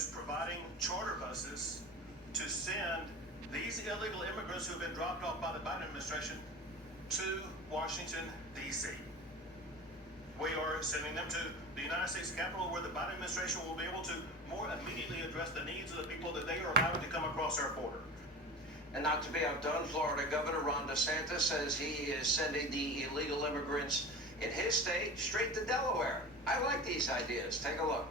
is providing charter buses to send these illegal immigrants who have been dropped off by the Biden administration to Washington, D.C. We are sending them to the United States Capitol, where the Biden administration will be able to more immediately address the needs of the people that they are allowing to come across our border. And not to be outdone, Florida Governor Ron DeSantis says he is sending the illegal immigrants in his state straight to Delaware. I like these ideas. Take a look.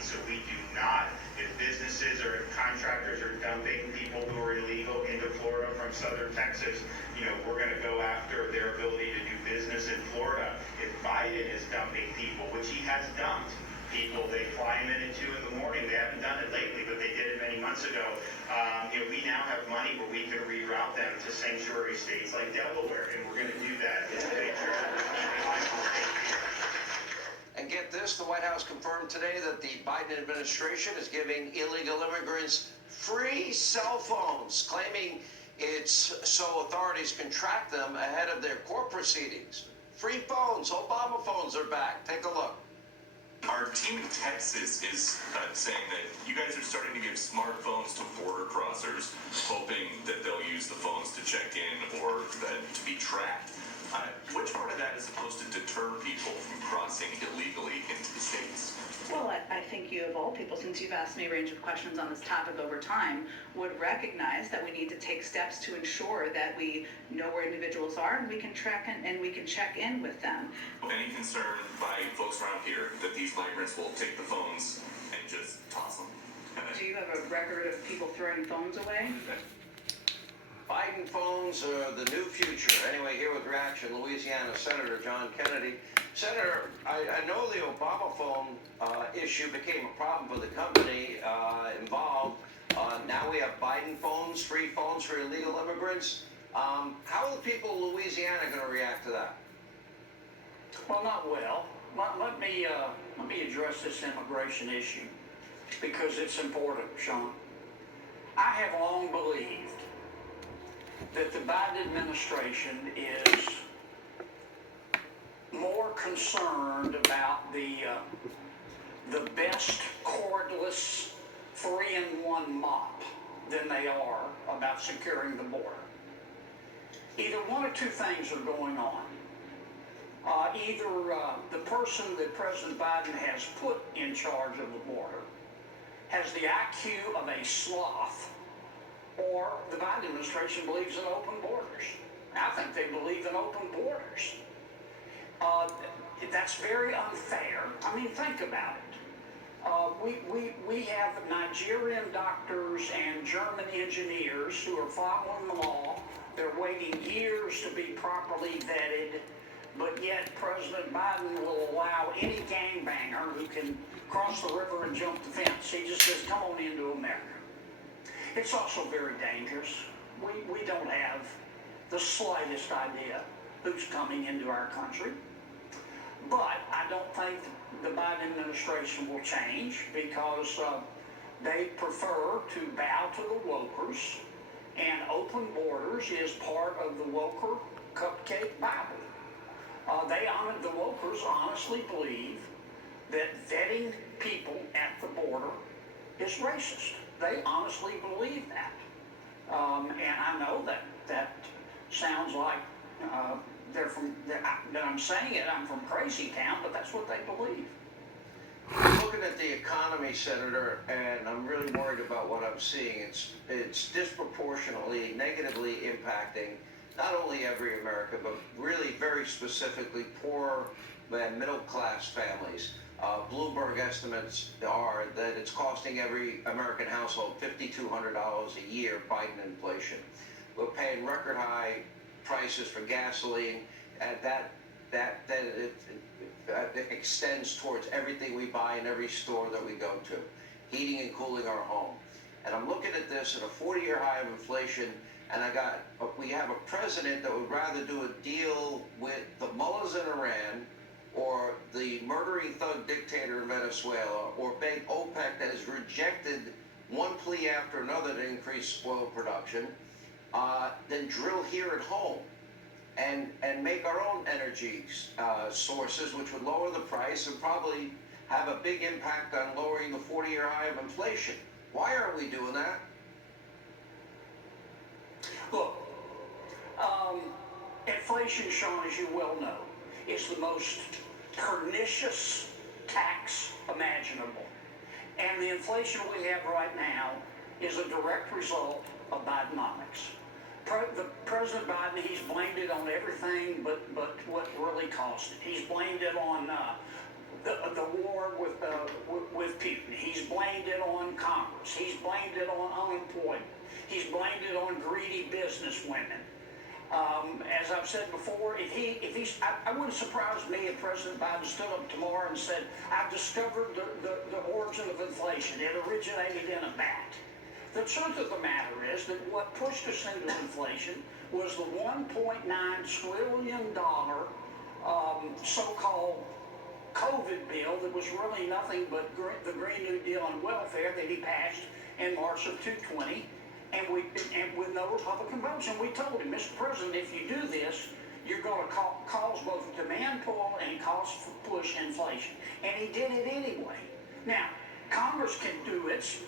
So we do not, if businesses or if contractors are dumping people who are illegal into Florida from southern Texas, we're going to go after their ability to do business in Florida. If Biden is dumping people, which he has dumped people, they fly him in at 2 in the morning. They haven't done it lately, but they did it many months ago. We now have money where we can reroute them to sanctuary states like Delaware, and we're going to do that to make sure that we're keeping license states here. And get this, the White House confirmed today that the Biden administration is giving illegal immigrants free cell phones, claiming it's so authorities can track them ahead of their court proceedings. Free phones, Obama phones are back. Take a look. Our team in Texas is saying that you guys are starting to give smartphones to border crossers, hoping that they'll use the phones to check in or to be tracked. Which part of that is supposed to deter people from crossing illegally into the states? Well, I think you, of all people, since you've asked me a range of questions on this topic over time, would recognize that we need to take steps to ensure that we know where individuals are and we can track and we can check in with them. Any concern by folks around here that these migrants will take the phones and just toss them? Do you have a record of people throwing phones away? Biden phones are the new future. Anyway, here with reaction, Louisiana Senator John Kennedy. Senator, I know the Obama phone issue became a problem for the company involved. Now we have Biden phones, free phones for illegal immigrants. How are the people of Louisiana going to react to that? Well, not well. Let me address this immigration issue because it's important, Sean. I have long believed that the Biden administration is more concerned about the best cordless 3-in-1 mop than they are about securing the border. Either one of two things are going on. Either the person that President Biden has put in charge of the border has the IQ of a sloth, or the Biden administration believes in open borders. I think they believe in open borders. That's very unfair. I mean, think about it. We have Nigerian doctors and German engineers who are following the law. They're waiting years to be properly vetted, but yet President Biden will allow any gangbanger who can cross the river and jump the fence. He just says, come on into America. It's also very dangerous. We don't have the slightest idea who's coming into our country. But I don't think the Biden administration will change because they prefer to bow to the wokers, and open borders is part of the woker cupcake Bible. The wokers honestly believe that vetting people at the border is racist. They honestly believe that. And I know that sounds like that I'm saying it, I'm from crazy town, but that's what they believe. I'm looking at the economy, Senator, and I'm really worried about what I'm seeing. It's disproportionately, negatively impacting not only every American, but really very specifically poor and middle-class families. Bloomberg estimates are that it's costing every American household $5,200 a year, Biden inflation. We're paying record high prices for gasoline, and that extends towards everything we buy in every store that we go to, heating and cooling our home. And I'm looking at this at a 40-year high of inflation, and we have a president that would rather do a deal with the mullahs in Iran, or the murdering thug dictator in Venezuela, or beg OPEC that has rejected one plea after another to increase oil production, than drill here at home and make our own energy sources, which would lower the price and probably have a big impact on lowering the 40-year high of inflation. Why aren't we doing that? Look, inflation, Sean, as you well know, is the most pernicious tax imaginable. And the inflation we have right now is a direct result of Bidenomics. President Biden, he's blamed it on everything but what really caused it. He's blamed it on the war with Putin. He's blamed it on Congress. He's blamed it on unemployment. He's blamed it on greedy businesswomen. As I've said before, I wouldn't surprise me if President Biden stood up tomorrow and said, "I've discovered the origin of inflation. It originated in a bat." The truth of the matter is that what pushed us into inflation was the $1.9 trillion so-called COVID bill that was really nothing but the Green New Deal on welfare that he passed in March of 2020. And with no Republican votes. And we told him, Mr. President, if you do this, you're going to cause both demand pull and cost push inflation. And he did it anyway. Now, Congress can do its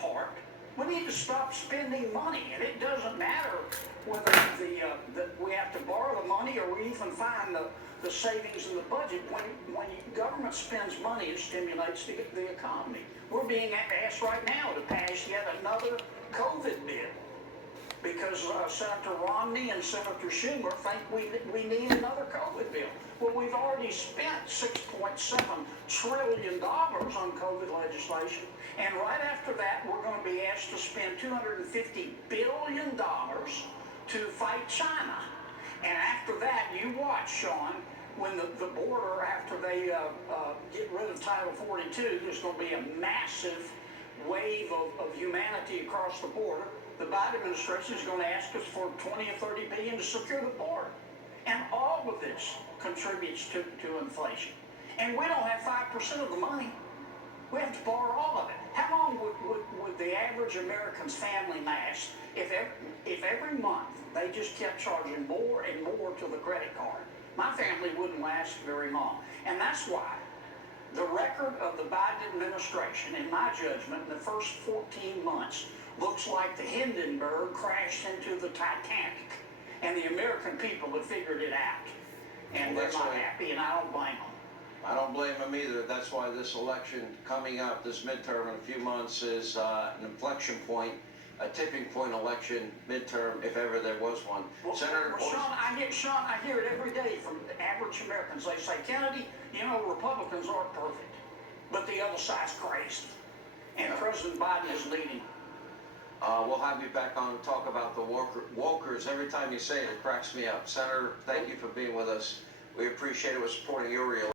part. We need to stop spending money, and it doesn't matter whether we have to borrow the money or we even find the savings in the budget. When government spends money, it stimulates the economy. We're being asked right now to pass yet another COVID bill because Senator Romney and Senator Schumer think we need another COVID bill. Well, we've already spent $6.7 trillion on COVID legislation, and right after that, we're going to be asked to spend $250 billion to fight China. And after that, you watch, Sean, when the border, after they get rid of Title 42, there's going to be a massive wave of humanity across the border. The Biden administration is going to ask us for 20 or 30 billion to secure the border. And all of this contributes to inflation. And we don't have 5% of the money. We have to borrow all of it. How long would the average American's family last if every month they just kept charging more and more to the credit card? My family wouldn't last very long. And that's why the record of the Biden administration, in my judgment, in the first 14 months, looks like the Hindenburg crashed into the Titanic. And the American people have figured it out. And Well, they're not happy, and I don't blame them. I don't blame them either. That's why this election coming up, this midterm in a few months, is an inflection point, a tipping point election, midterm, if ever there was one. Well, Senator, Sean, I hear it every day from the average Americans. They say, Kennedy, you know, Republicans aren't perfect, but the other side's crazy. And President Biden is leading. we'll have you back on and talk about the wokers. Every time you say it, it cracks me up. Senator, thank you for being with us. We appreciate it. We're supporting your reelection.